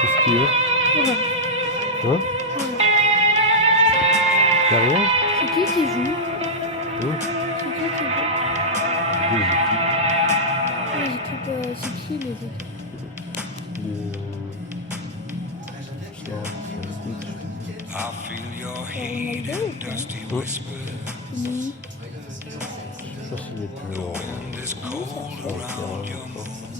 Qu'est-ce qu'il y a? Voilà. Hein? Voilà. Y'a rien? C'est qui joue? Hein? C'est qui joue? Des équipes. Les équipes, c'est qui les équipes? I feel your hate Ronaldo ou and pas? dusty whispers. Oui. Ça, c'est les plus. The wind is cold around your moon.